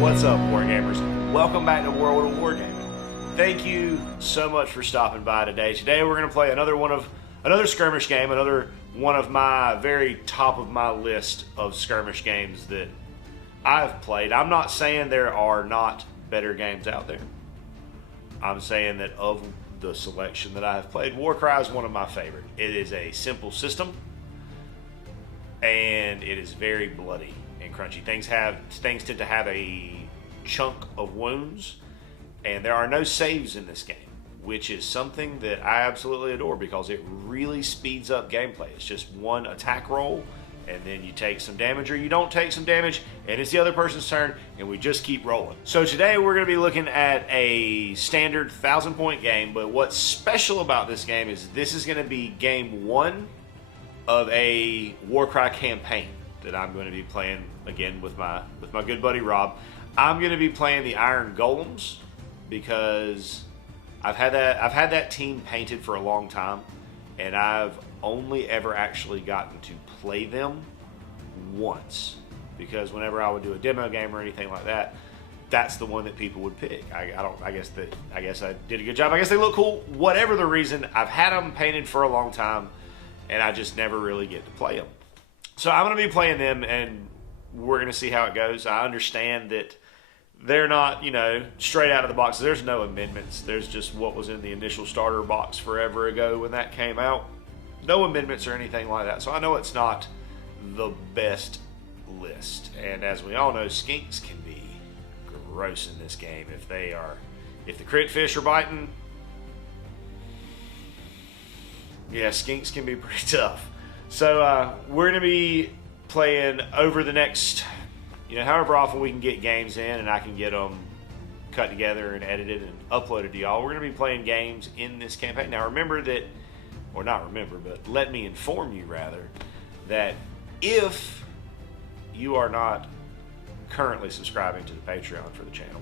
What's up, Wargamers? Welcome back to World of Wargaming. Thank you so much for stopping by today. Today we're going to play another skirmish game, another one of my very top of my list of skirmish games that I've played. I'm not saying there are not better games out there. I'm saying that of the selection that I have played, Warcry is one of my favorite. It is a simple system, and it is very bloody and crunchy. Things tend to have a chunk of wounds, and there are no saves in this game, which is something that I absolutely adore because it really speeds up gameplay. It's just one attack roll, and then you take some damage or you don't take some damage, and it's the other person's turn, and we just keep rolling. So today we're going to be looking at a standard 1,000-point game, but what's special about this game is this is going to be game one of a Warcry campaign that I'm going to be playing again with my good buddy Rob. I'm going to be playing the Iron Golems because I've had that team painted for a long time, and I've only ever actually gotten to play them once, because whenever I would do a demo game or anything like that, that's the one that people would pick. I guess I did a good job. I guess they look cool. Whatever the reason, I've had them painted for a long time, and I just never really get to play them. So I'm going to be playing them, and we're going to see how it goes. I understand that they're not, straight out of the box. There's no amendments. There's just what was in the initial starter box forever ago when that came out. No amendments or anything like that. So I know it's not the best list. And as we all know, skinks can be gross in this game. If the crit fish are biting, yeah, skinks can be pretty tough. So we're going to be playing over the next, however often we can get games in and I can get them cut together and edited and uploaded to y'all. We're going to be playing games in this campaign. Now remember that, or not remember, but let me inform you rather, that if you are not currently subscribing to the Patreon for the channel,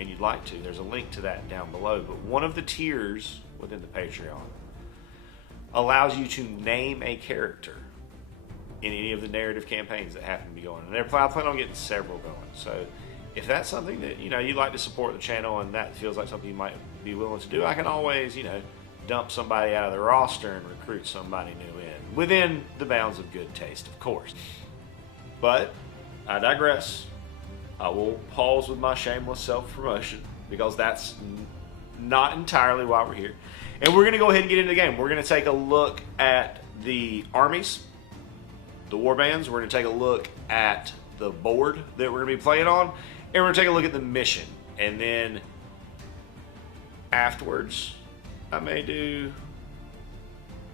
and you'd like to, there's a link to that down below, but one of the tiers within the Patreon allows you to name a character in any of the narrative campaigns that happen to be going. And I plan on getting several going. So if that's something that, you'd like to support the channel and that feels like something you might be willing to do, I can always, dump somebody out of the roster and recruit somebody new in, within the bounds of good taste, of course. But I digress. I will pause with my shameless self-promotion because that's not entirely why we're here. And we're going to go ahead and get into the game. We're going to take a look at the armies, the warbands. We're going to take a look at the board that we're going to be playing on, and we're going to take a look at the mission. And then afterwards, I may do.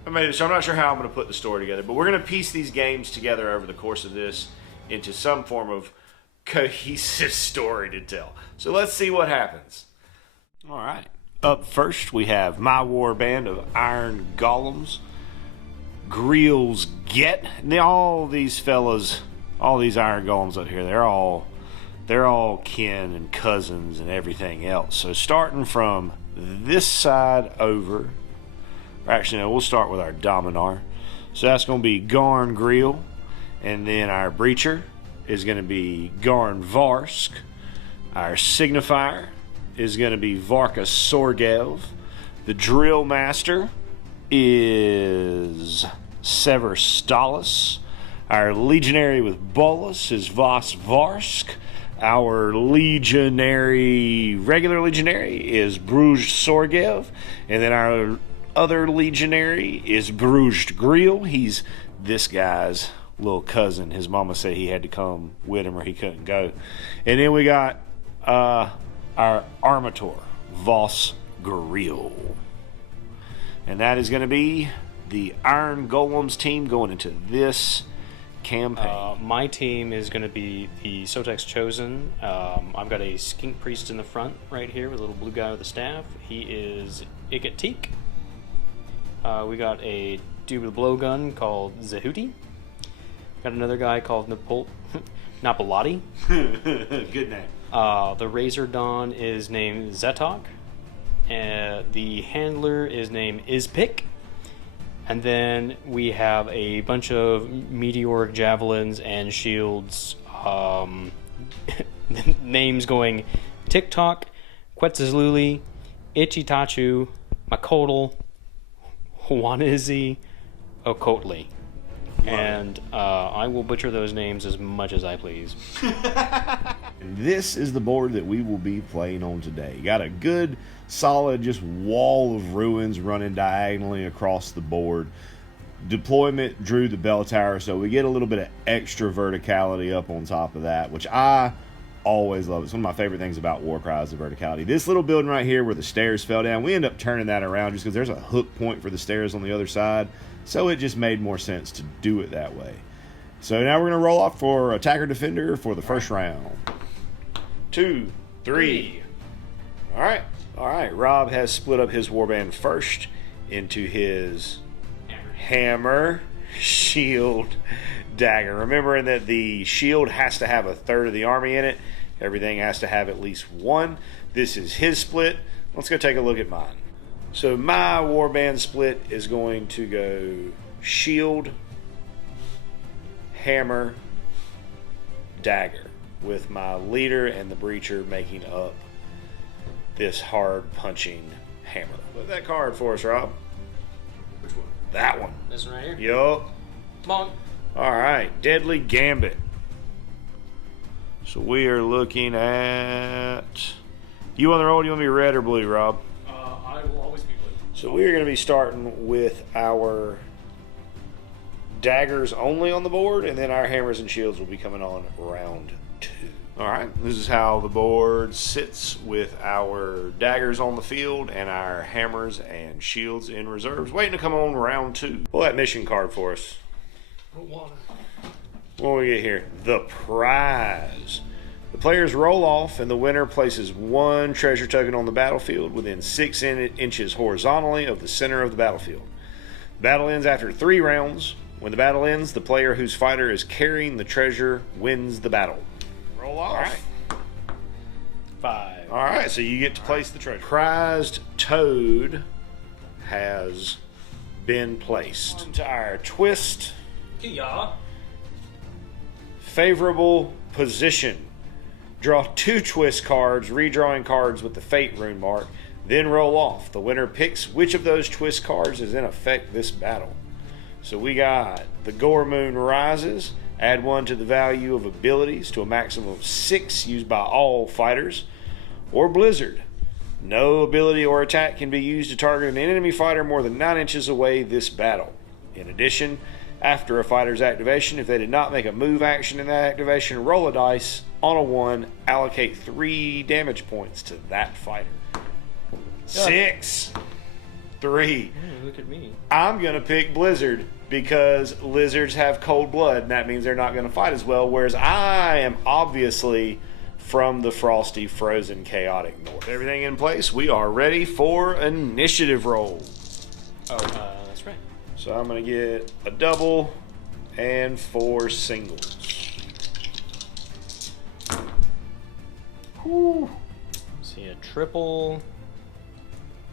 So I'm not sure how I'm going to put the story together, but we're going to piece these games together over the course of this into some form of cohesive story to tell. So let's see what happens. All right. Up first, we have my warband of Iron Golems, Greel's Get. Now, all these fellas, all these Iron Golems up here, they're all kin and cousins and everything else. So starting from this side over, or actually, no, we'll start with our Dominar. So that's going to be Garn Greel, and then our Breacher is going to be Garn Varsk. Our Signifier is going to be Varka Sorgev. The Drill Master is Sever Stalis. Our Legionary with Bolus is Vas Varsk. Our regular Legionary is Bruges Sorgev. And then our other Legionary is Bruges Greel. He's this guy's little cousin. His mama said he had to come with him or he couldn't go. And then we got our Armator, Voss Greel. And that is going to be the Iron Golems team going into this campaign. My team is going to be the Sotek's Chosen. I've got a Skink Priest in the front right here with a little blue guy with a staff. He is Igatik. We got a dude with a blowgun called Zehuti. Got another guy called Napolati. Good name. The Razor Dawn is named Zetok. The handler is named Izpik. And then we have a bunch of meteoric javelins and shields. Names going TikTok, Quetzaluli, Ichitachu, Makotl, Wanizi, Okotli. And I will butcher those names as much as I please. This is the board that we will be playing on today. Got a good, solid, just wall of ruins running diagonally across the board. Deployment drew the bell tower, so we get a little bit of extra verticality up on top of that, which I always love. It's one of my favorite things about Warcry is the verticality. This little building right here where the stairs fell down, we end up turning that around just because there's a hook point for the stairs on the other side, so it just made more sense to do it that way. So now we're going to roll off for attacker defender for the first round. 2, 3. All right. Rob has split up his warband first into his hammer, shield, dagger. Remembering that the shield has to have a third of the army in it. Everything has to have at least one. This is his split. Let's go take a look at mine. So my warband split is going to go shield, hammer, dagger, with my leader and the breacher making up this hard punching hammer. Put that card for us, Rob. Which one? That one. This one right here? Yup. Come on. All right, Deadly Gambit. So we are looking at... You on the roll? Do you want to be red or blue, Rob? I will always be blue. So we are going to be starting with our daggers only on the board, and then our hammers and shields will be coming on round 2. All right, this is how the board sits with our daggers on the field and our hammers and shields in reserves, waiting to come on round 2. Pull that mission card for us. What do we get here? The prize. The players roll off, and the winner places one treasure token on the battlefield within 6 inches horizontally of the center of the battlefield. The battle ends after 3 rounds. When the battle ends, the player whose fighter is carrying the treasure wins the battle. Roll off. All right. 5. All right, so you get to place the treasure. Prized toad has been placed. On to our twist. Yeah. Favorable position. Draw 2 twist cards, redrawing cards with the fate rune mark, then roll off. The winner picks which of those twist cards is in effect this battle. So we got the Gore Moon Rises. Add 1 to the value of abilities to a maximum of 6 used by all fighters. Or Blizzard. No ability or attack can be used to target an enemy fighter more than 9 inches away this battle. In addition, after a fighter's activation, if they did not make a move action in that activation, roll a dice. On a 1, allocate 3 damage points to that fighter. 6, 3. Look at me. I'm going to pick Blizzard because lizards have cold blood, and that means they're not going to fight as well, whereas I am obviously from the frosty, frozen, chaotic north. Everything in place, we are ready for initiative roll. That's right. So I'm going to get a double and 4 singles. Whew. See a triple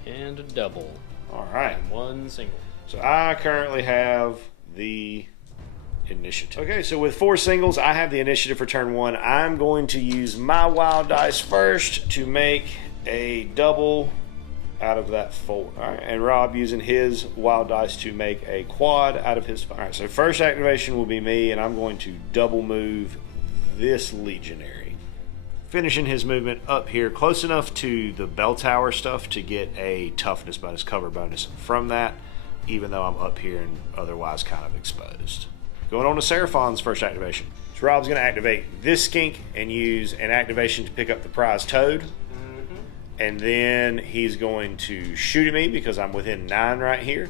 and a double. All right. And 1 single. So I currently have the initiative. Okay, so with 4 singles, I have the initiative for turn 1. I'm going to use my wild dice first to make a double out of that 4. All right, and Rob using his wild dice to make a quad out of his 5. All right, so first activation will be me, and I'm going to double move this legionary. Finishing his movement up here close enough to the bell tower stuff to get a toughness bonus, cover bonus from that, even though I'm up here and otherwise kind of exposed. Going on to Seraphon's first activation. So Rob's going to activate this skink and use an activation to pick up the prize toad. And then he's going to shoot at me because I'm within 9 right here.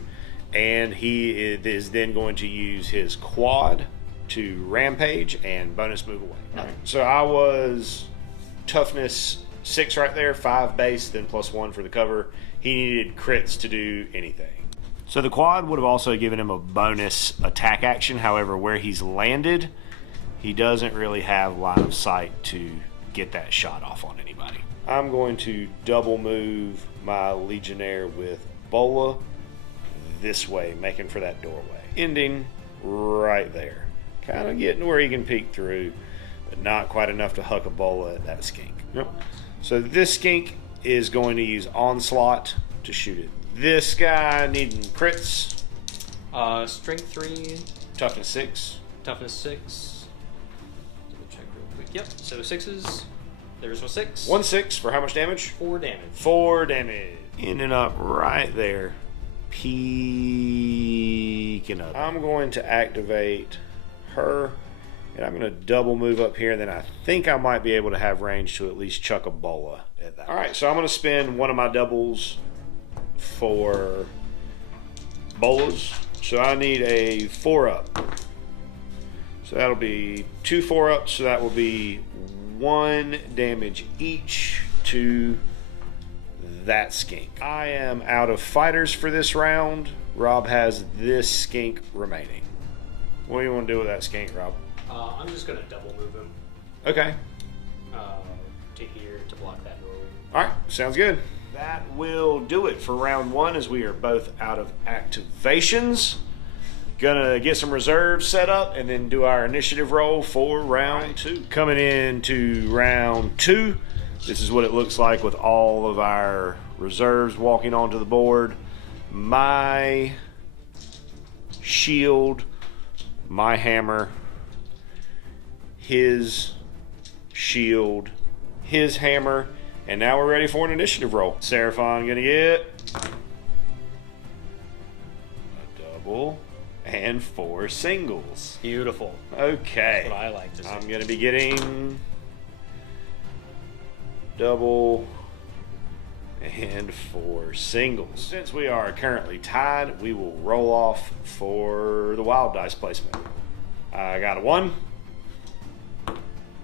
And he is then going to use his quad to rampage and bonus move away. All right. So I was toughness 6 right there, 5 base, then +1 for the cover. He needed crits to do anything. So the quad would have also given him a bonus attack action. However, where he's landed, he doesn't really have line of sight to get that shot off on anybody. I'm going to double move my Legionnaire with Bola this way, making for that doorway. Ending right there. Kind of getting where he can peek through, but not quite enough to huck a Bola at that skink. Yep. So this skink is going to use Onslaught to shoot it. This guy needing crits. Strength 3. Toughness 6. Toughness 6. Double check real quick. Yep, so 6s. There's a 6. 1 6 for how much damage? 4 damage. 4 damage. Ending up right there. Peeking up. I'm going to activate her, and I'm going to double move up here, and then I think I might be able to have range to at least chuck a Bola at that. All right, so I'm going to spend one of my doubles for Bolas. So I need a 4-up. So that'll be 2 4-ups, so that will be 1 damage each to that skink. I am out of fighters for this round. Rob has this skink remaining. What do you want to do with that skink, Rob? I'm just going to double move him. Okay. To here to block that doorway. All right, sounds good. That will do it for round 1, as we are both out of activations. Gonna get some reserves set up and then do our initiative roll for round 2. Coming into round 2, this is what it looks like with all of our reserves walking onto the board. My shield, my hammer, his shield, his hammer, and now we're ready for an initiative roll. Seraphon gonna get a double and 4 singles. Beautiful. Okay. That's what I like to see. I'm gonna be getting double and 4 singles. Since we are currently tied, we will roll off for the wild dice placement. I got a 1.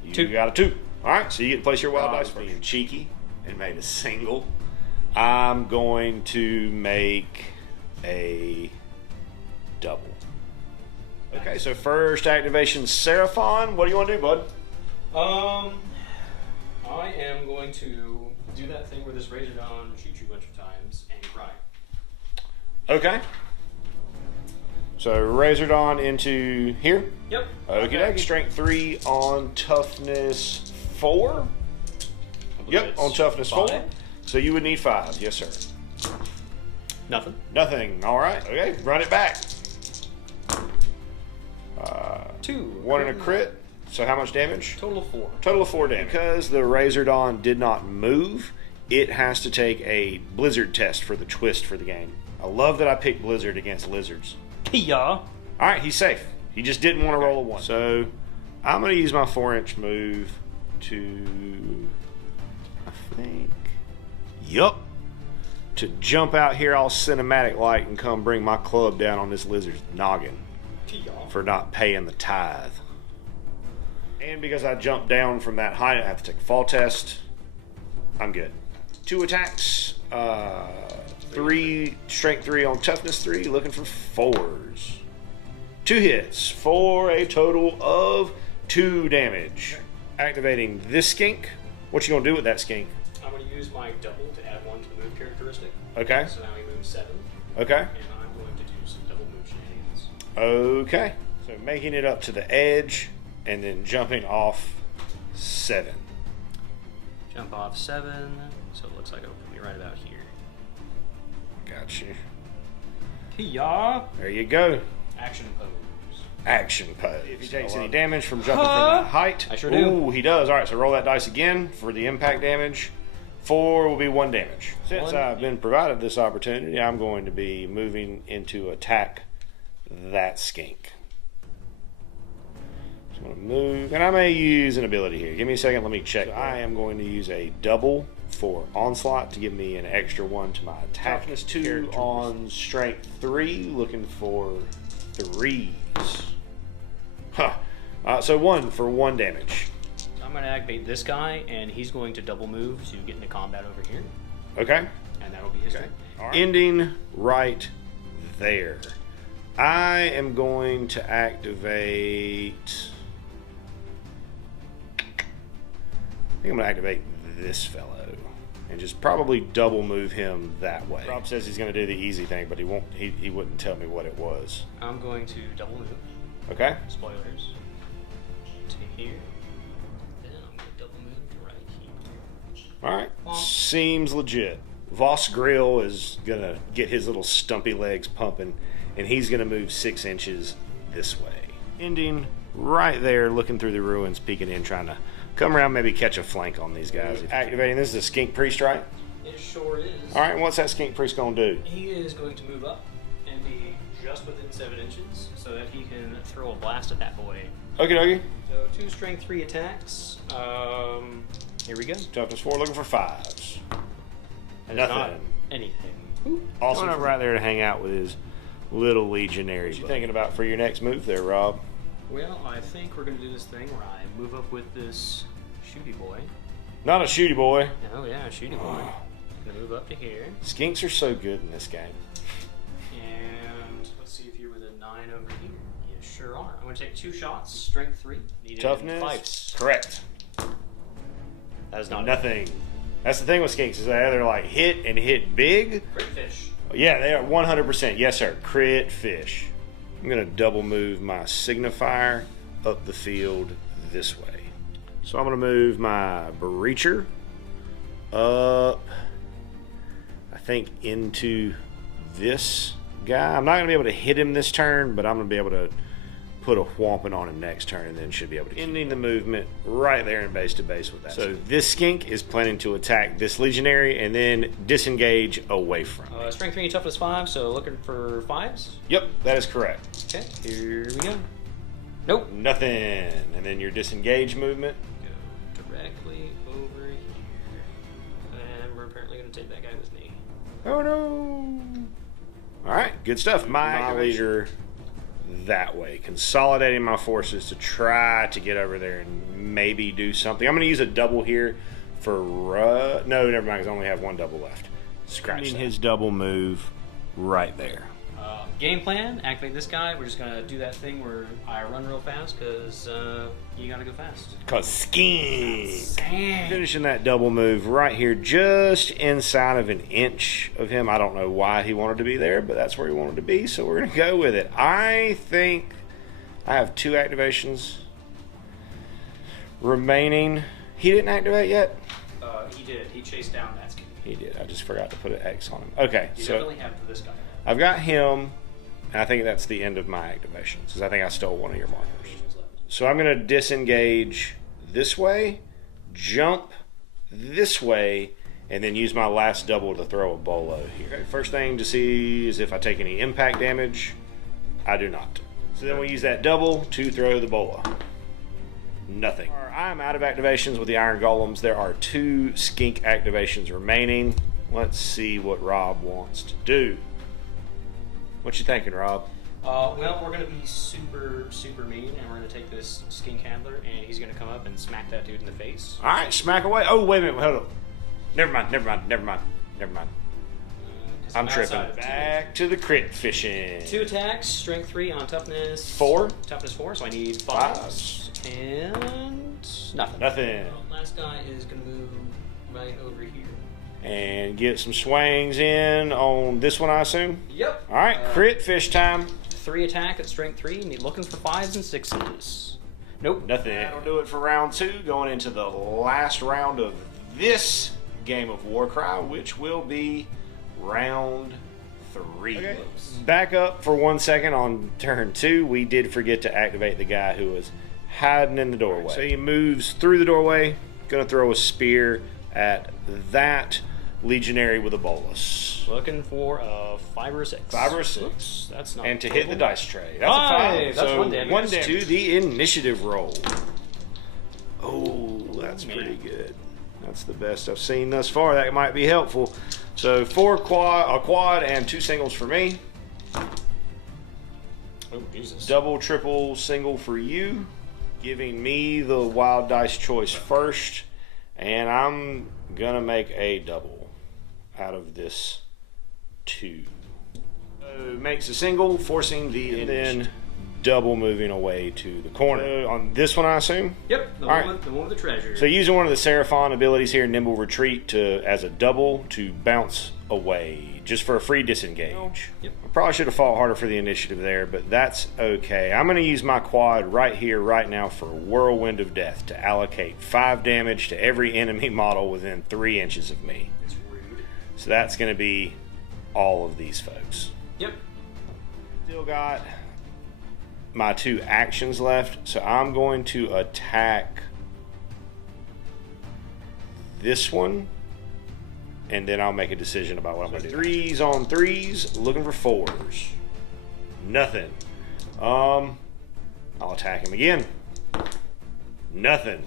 You 2. got a 2. All right, so you get to place your wild dice first. Being cheeky and made a single. I'm going to make a double. Okay, so first activation, Seraphon. What do you want to do, bud? I am going to do that thing where this Razor Dawn shoots you a bunch of times and cry. Okay. So Razor Dawn into here. Yep. Okay. Strength 3 on toughness 4. Yep, on toughness 4. So you would need 5. Yes, sir. Nothing. Nothing. All right. Okay, run it back. 2. 1 and a crit. So how much damage? Total of 4. Total of 4 damage. Because the Razor Dawn did not move, it has to take a Blizzard test for the twist for the game. I love that I picked Blizzard against lizards. Yeah. All right, he's safe. He just didn't want to roll a 1. So I'm going to use my 4-inch move to, I think, to jump out here all cinematic like and come bring my club down on this lizard's noggin for not paying the tithe. And because I jumped down from that height, I have to take a fall test. I'm good. 2 attacks, 3 strength 3 on toughness 3, looking for 4s. 2 hits for a total of 2 damage. Activating this skink. What you gonna do with that skink? I'm going to use my double to add 1 to the move characteristic. Okay. So now he moves 7. Okay. And I'm going to do some double move shenanigans. Okay. So making it up to the edge and then jumping off 7. Jump off 7. So it looks like it'll put me right about here. Got you. Yeah. There you go. Action pose. Action pose. If he takes any damage from jumping from that height. I sure do. Ooh, he does. All right, so roll that dice again for the impact damage. 4 will be 1 damage. Since I've been provided this opportunity, I'm going to be moving into attack that skink. So I'm going to move, and I may use an ability here. Give me a second, let me check. So I am going to use a double for onslaught to give me an extra 1 to my attack. Toughness 2 on strength 3, looking for 3s. Huh. So 1 for 1 damage. I'm going to activate this guy, and he's going to double move to get into combat over here. Okay. And that'll be his turn. All right. Ending right there. I am going to activate... I think I'm going to activate this fellow and just probably double move him that way. Rob says he's going to do the easy thing, but he won't. He wouldn't tell me what it was. I'm going to double move. Okay. Spoilers. To here. Then I'm going to double move to right here. All right. Seems legit. Voss Greel is going to get his little stumpy legs pumping, and he's going to move 6 inches this way. Ending right there, looking through the ruins, peeking in, trying to come around, maybe catch a flank on these guys. Activating this is a skink priest, right? It sure is. All right, and what's that skink priest going to do? He is going to move up and be just within 7 inches so that he can throw a blast at that boy. Okie dokie. So 2 strength 3 attacks. Here we go. Toughness 4, looking for 5s. That is Nothing. not anything. Awesome. Going up right there to hang out with his little legionary. What you thinking about for your next move there, Rob? Well, I think we're going to do this thing where I move up with this shooty boy. Not a shooty boy. Oh, yeah, shooty boy. Gonna move up to here. Skinks are so good in this game. And let's see if you're with a 9 over here. You sure are. I'm going to take 2 shots, strength 3. Needed Toughness? 5s. Correct. That is not nothing. That's the thing with skinks is they're either like hit and hit big. Crit fish. Yeah, they are 100%. Yes, sir. Crit fish. I'm going to double move my signifier up the field this way. So I'm going to move my breacher up, I think, into this guy. I'm not going to be able to hit him this turn, but I'm going to be able to put a whomping on him next turn and then should be able to ending the movement right there in base to base with that. So this skink is planning to attack this legionary and then disengage away from it. Strength 3 and toughness 5, so looking for 5s? Yep, that is correct. Okay, here we go. Nope. Nothing. And then your disengage movement. Go directly over here. And we're apparently going to take that guy with me. Oh no. Alright, good stuff. My leader that way. Consolidating my forces to try to get over there and maybe do something. I'm going to use a double here for... no, never mind, because I only have 1 double left. Scratch his double move right there. Game plan, activate this guy. We're just going to do that thing where I run real fast because you got to go fast. Because skink. Finishing that double move right here just inside of 1 inch of him. I don't know why he wanted to be there, but that's where he wanted to be, so we're going to go with it. I think I have 2 activations remaining. He didn't activate yet? He did. He chased down that skink. He did. I just forgot to put an X on him. Okay, You so definitely have this guy. I've got him, and I think that's the end of my activations because I think I stole one of your markers. So I'm going to disengage this way, jump this way, and then use my last double to throw a bolo here. Okay, first thing to see is if I take any impact damage. I do not. So then we use that double to throw the bolo. Nothing. I'm out of activations with the Iron Golems. There are 2 skink activations remaining. Let's see what Rob wants to do. What you thinking, Rob? Well, we're going to be super, super mean, and we're going to take this skink handler, and he's going to come up and smack that dude in the face. All right, smack away. Oh, wait a minute. Hold on. Never mind. I'm tripping. Back to the crit fishing. 2 attacks, strength 3 on toughness 4. Toughness 4, so I need 5s. And nothing. Nothing. Well, last guy is going to move right over here. And get some swings in on this one, I assume? Yep. All right, crit fish time. 3 attack at strength 3, and he's looking for 5s and 6s. Nope. Nothing. That'll do it for round 2, going into the last round of this game of Warcry, which will be round 3. Okay. Back up for 1 second on turn 2. We did forget to activate the guy who was hiding in the doorway. So he moves through the doorway, gonna throw a spear at that legionary with a bolus. Looking for a 5 or a 6. 5 or a 6. Oops, that's not and to total. hit the dice tray. That's 5. a 5. That's so 1 damage. 1 damage to the initiative roll. Oh, that's pretty good. That's the best I've seen thus far. That might be helpful. So a quad and 2 singles for me. Oh, Jesus. Double, triple, single for you. Giving me the wild dice choice first. And I'm going to make a double out of this 2. So makes a single, forcing the and then double moving away to the corner. On this one, I assume? Yep, the one with the treasure. So using one of the Seraphon abilities here, Nimble Retreat, as a double to bounce away, just for a free disengage. Yep. I probably should have fought harder for the initiative there, but that's okay. I'm going to use my quad right here, right now, for Whirlwind of Death to allocate 5 damage to every enemy model within 3 inches of me. That's rude. So that's going to be all of these folks. Yep. Still got my 2 actions left, so I'm going to attack this one, and then I'll make a decision about what I'm going to do. 3s on 3s, looking for 4s. Nothing. I'll attack him again. Nothing.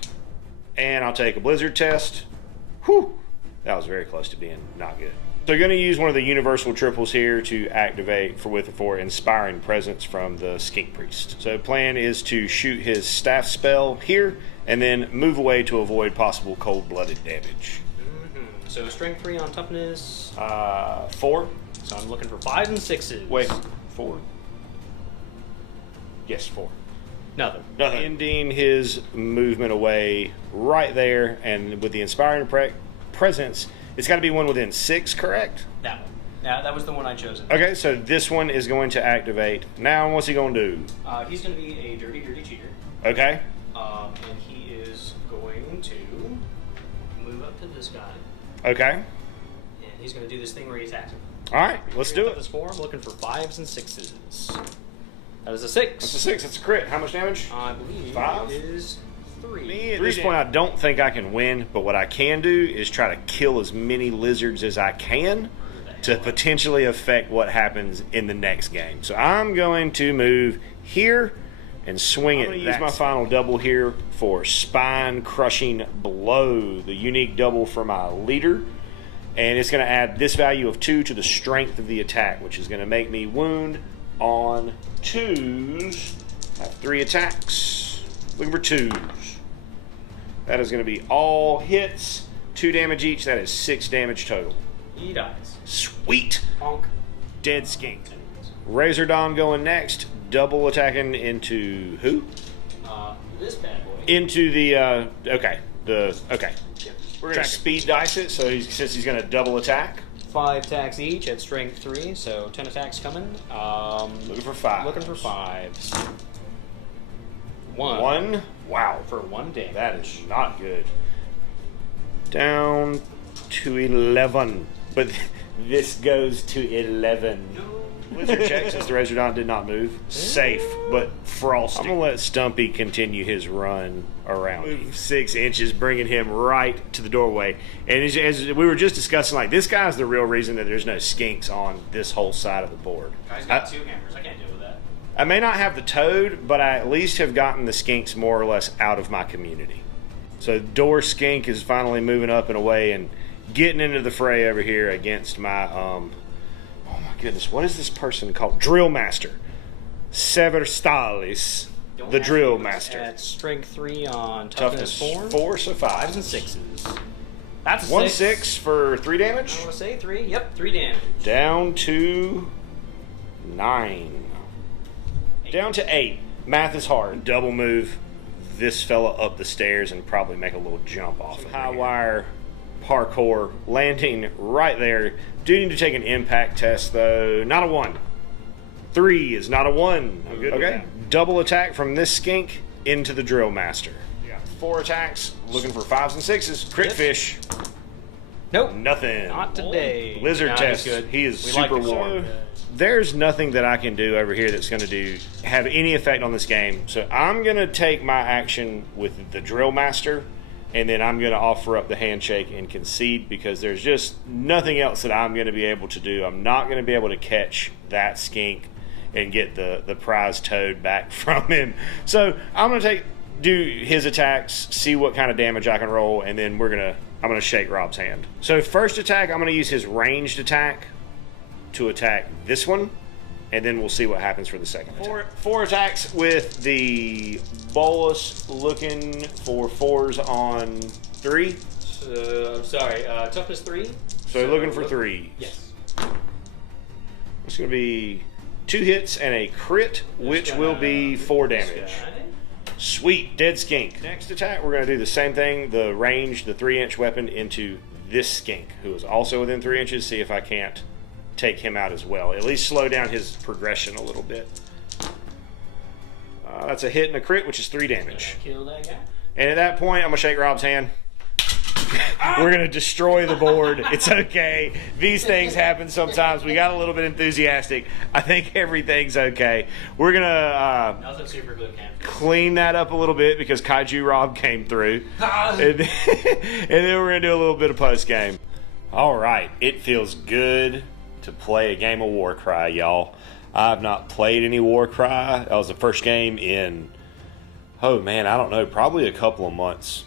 And I'll take a blizzard test. Whew! That was very close to being not good. So you're going to use one of the universal triples here to activate for Inspiring Presence from the Skink Priest. So plan is to shoot his staff spell here and then move away to avoid possible cold-blooded damage. So strength 3 on toughness. 4. So I'm looking for 5s and 6s. Wait, 4? Yes, 4. Nothing. Ending his movement away right there, and with the Inspiring Presence, it's got to be one within 6, correct? That one. Yeah, that was the one I chose. Okay, so this one is going to activate. Now, what's he going to do? He's going to be a dirty, dirty cheater. Okay. And he is going to move up to this guy. Okay. And he's going to do this thing where he attacks him. All right, let's do it. This 4, I'm looking for 5s and 6s. That is a 6. That's a 6. That's a crit. How much damage? I believe 5? it is 3. Me, at this point, I don't think I can win, but what I can do is try to kill as many lizards as I can to potentially affect what happens in the next game. So I'm going to move here and swing it. I'm going to use my final double here for Spine Crushing Blow, the unique double for my leader. And it's going to add this value of 2 to the strength of the attack, which is going to make me wound on 2s. I have 3 attacks. Looking for 2s. That is going to be all hits. 2 damage each. That is 6 damage total. He dies. Sweet. Honk. Dead skink. Razor Dawn going next. Double attacking into who? This bad boy. Into the, okay. Okay. Yeah. We're going to speed dice it, so since he's going to double attack. 5 attacks each at strength 3, so 10 attacks coming. Looking for 5. Looking for 5s. 1. 1. Wow. For 1 damage. That is not good. Down to 11. But this goes to 11. No. Blizzard check since the Razor Dawn did not move. Safe, but frosty. I'm going to let Stumpy continue his run around. Move 6 inches, bringing him right to the doorway. And as we were just discussing, like, this guy's the real reason that there's no skinks on this whole side of the board. Guy's got 2 hammers. I can't deal with that. I may not have the toad, but I at least have gotten the skinks more or less out of my community. So Door Skink is finally moving up and away and getting into the fray over here against my, oh my goodness, what is this person called? Drill Master. Severstalis, the Drill Master. At strength 3 on toughness 4. 4, so 5. 5s and 6s. That's a 1 6. 6 for 3 damage. I want to say 3. Yep, 3 damage. Down to 9. 8. Down to 8. Math is hard. Double move this fella up the stairs and probably make a little jump off. High wire parkour, landing right there. Do need to take an impact test though. Not a 1. 3 is not a 1. I'm good. Okay. Double attack from this skink into the Drill Master. Yeah. 4 attacks. Looking for 5s and 6s. Crit fish. Nope. Nothing. Not today. Blizzard No, test. He's good. He is We super like the warm. sword. There's nothing that I can do over here that's going to have any effect on this game. So I'm going to take my action with the Drill Master, and then I'm going to offer up the handshake and concede because there's just nothing else that I'm going to be able to do. I'm not going to be able to catch that skink and get the prize toad back from him. So I'm going to do his attacks, see what kind of damage I can roll, and then I'm going to shake Rob's hand. So first attack, I'm going to use his ranged attack to attack this one, and then we'll see what happens for the second attack. 4 attacks with the bolus, looking for 4s on 3. I'm sorry, toughness 3. So looking for 3s. Yes. Let's It's going to be 2 hits and a crit, which will be 4 damage. Sweet, dead skink. Next attack, we're going to do the same thing, the range, the 3-inch weapon into this skink, who is also within 3 inches. See if I can't take him out as well. At least slow down his progression a little bit. That's a hit and a crit, which is 3 damage. Kill that guy. And at that point, I'm going to shake Rob's hand. We're going to destroy the board. It's okay. These things happen sometimes. We got a little bit enthusiastic. I think everything's okay. We're going to clean that up a little bit because Kaiju Rob came through. And then we're going to do a little bit of post-game. All right. It feels good to play a game of Warcry, y'all. I've not played any Warcry. That was the first game in, oh man, I don't know, probably a couple of months.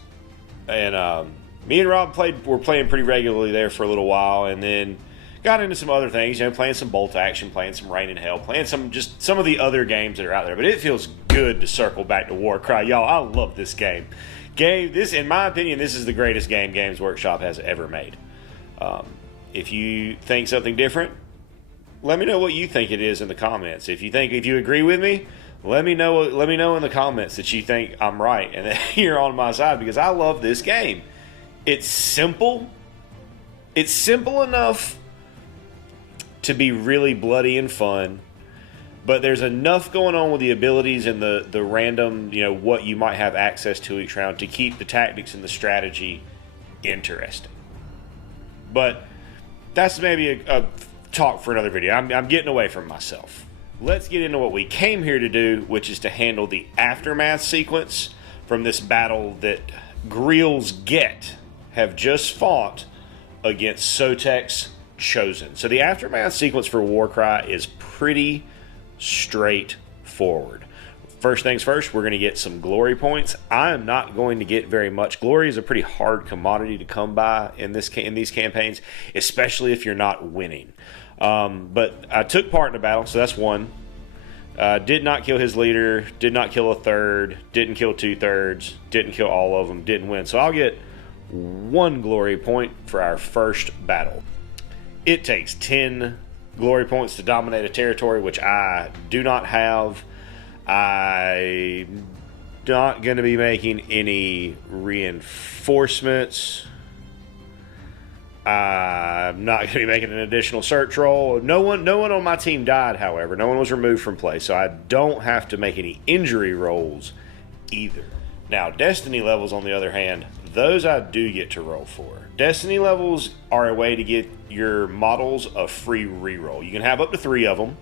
And me and Rob were playing pretty regularly there for a little while, and then got into some other things, playing some Bolt Action, playing some Rain in Hell, playing some of the other games that are out there. But it feels good to circle back to Warcry. Y'all, I love this game. This, in my opinion, this is the greatest game Games Workshop has ever made. If you think something different, let me know what you think it is in the comments. If you agree with me, let me know in the comments that you think I'm right and that you're on my side, because I love this game. It's simple. It's simple enough to be really bloody and fun, but there's enough going on with the abilities and the random, what you might have access to each round to keep the tactics and the strategy interesting. But that's maybe a talk for another video. I'm getting away from myself. Let's get into what we came here to do, which is to handle the aftermath sequence from this battle that Greel's Get have just fought against Sotek's Chosen. So the aftermath sequence for Warcry is pretty straightforward. First things first, we're going to get some glory points. I am not going to get very much. Glory is a pretty hard commodity to come by in these campaigns, especially if you're not winning. But I took part in a battle, so that's 1. Did not kill his leader, did not kill a third, didn't kill 2/3, didn't kill all of them, didn't win. So I'll get 1 glory point for our first battle. It takes 10 glory points to dominate a territory, which I do not have. I'm not going to be making any reinforcements. I'm not going to be making an additional search roll. No one on my team died, however. No one was removed from play, so I don't have to make any injury rolls either. Now, Destiny levels, on the other hand, those I do get to roll for. Destiny levels are a way to get your models a free reroll. You can have up to 3 of them,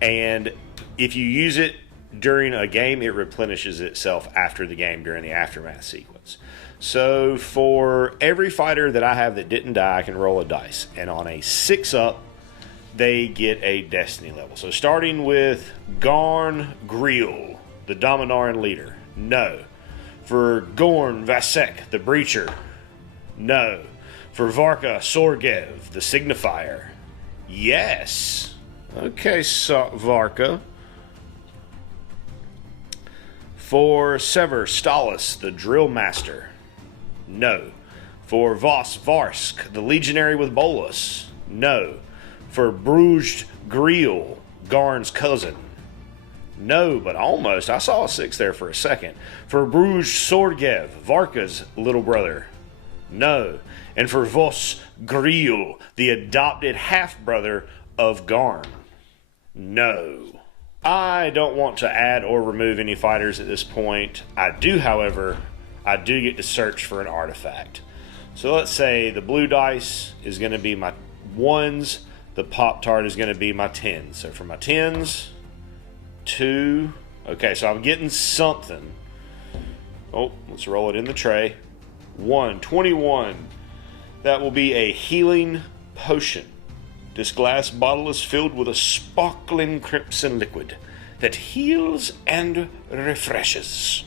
and if you use it during a game, it replenishes itself after the game during the aftermath sequence. So for every fighter that I have that didn't die, I can roll a dice. And on a 6-up, they get a Destiny level. So starting with Iron Greel, the Dominaran leader. No. For Gorn Vasek, the Breacher. No. For Varka Sorgev, the Signifier. Yes. Okay, Varka. For Sever Stalis, the Drill Master. No. For Voss Varsk, the Legionary with Bolus. No. For Bruges Greel, Garn's cousin. No, but almost. I saw a 6 there for a second. For Bruges Sorgev, Varka's little brother. No. And for Voss Greel, the adopted half-brother of Garn. No. I don't want to add or remove any fighters at this point. I do, however, get to search for an artifact. So let's say the blue dice is going to be my 1s, the Pop-Tart is going to be my 10s. So for my 10s, 2. Okay, so I'm getting something. Oh, let's roll it in the tray. 1, 21. That will be a healing potion. This glass bottle is filled with a sparkling crimson liquid that heals and refreshes.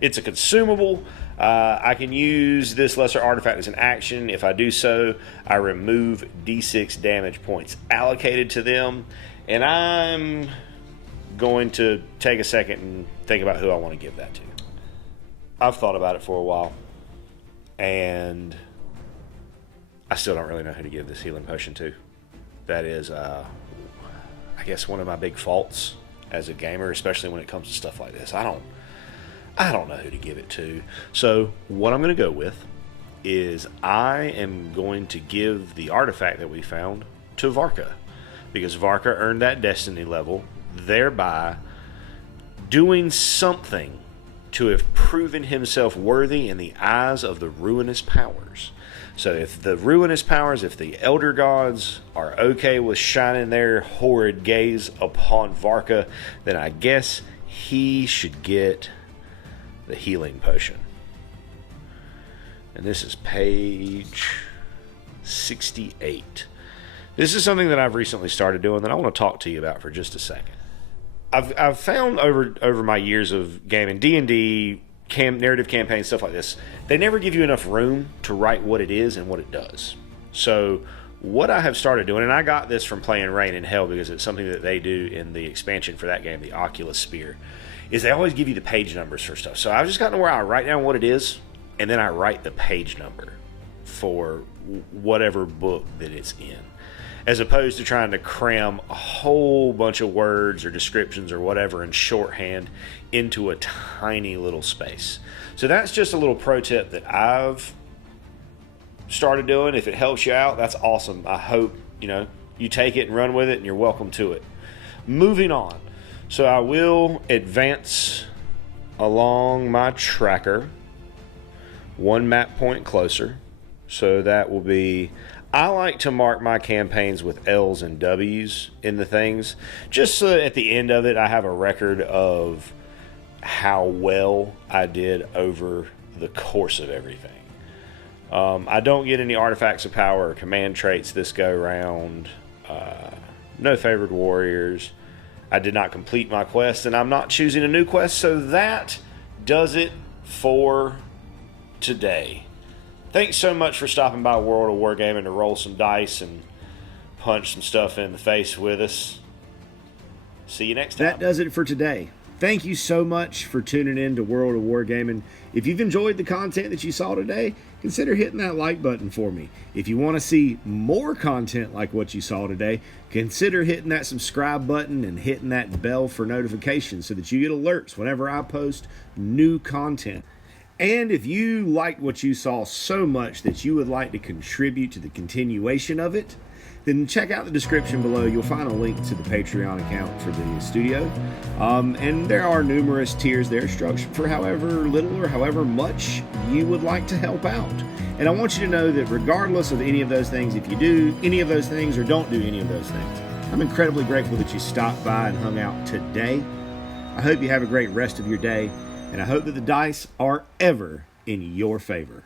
It's a consumable. I can use this lesser artifact as an action. If I do so, I remove D6 damage points allocated to them. And I'm going to take a second and think about who I want to give that to. I've thought about it for a while. And I still don't really know who to give this healing potion to. That is guess, one of my big faults as a gamer, especially when it comes to stuff like this. I don't know who to give it to. So what I'm going to go with is I am going to give the artifact that we found to Varka, because Varka earned that destiny level, thereby doing something to have proven himself worthy in the eyes of the ruinous powers. So if the ruinous powers, if the elder gods are okay with shining their horrid gaze upon Varka, then I guess he should get the healing potion. And this is page 68. This is something that I've recently started doing that I want to talk to you about for just a second. I've found over my years of gaming, D&D, narrative campaigns, stuff like this, they never give you enough room to write what it is and what it does. So what I have started doing, and I got this from playing Reign in Hell because it's something that they do in the expansion for that game, the Oculus Sphere, is they always give you the page numbers for stuff. So I've just gotten to where I write down what it is, and then I write the page number for whatever book that it's in, as opposed to trying to cram a whole bunch of words or descriptions or whatever in shorthand into a tiny little space. So that's just a little pro tip that I've started doing. If it helps you out, that's awesome. I hope you take it and run with it, and you're welcome to it. Moving on. So I will advance along my tracker one map point closer. So that will be, I like to mark my campaigns with L's and W's in the things, just so that at the end of it I have a record of how well I did over the course of everything. I don't get any artifacts of power or command traits this go round. No favored warriors. I did not complete my quest, and I'm not choosing a new quest, so that does it for today. Thanks so much for stopping by World of Wargaming to roll some dice and punch some stuff in the face with us. See you next time. That does it for today. Thank you so much for tuning in to World of Wargaming. If you've enjoyed the content that you saw today, consider hitting that like button for me. If you want to see more content like what you saw today, consider hitting that subscribe button and hitting that bell for notifications so that you get alerts whenever I post new content. And if you liked what you saw so much that you would like to contribute to the continuation of it, then check out the description below. You'll find a link to the Patreon account for the studio. And there are numerous tiers there structured for however little or however much you would like to help out. And I want you to know that regardless of any of those things, if you do any of those things or don't do any of those things, I'm incredibly grateful that you stopped by and hung out today. I hope you have a great rest of your day, and I hope that the dice are ever in your favor.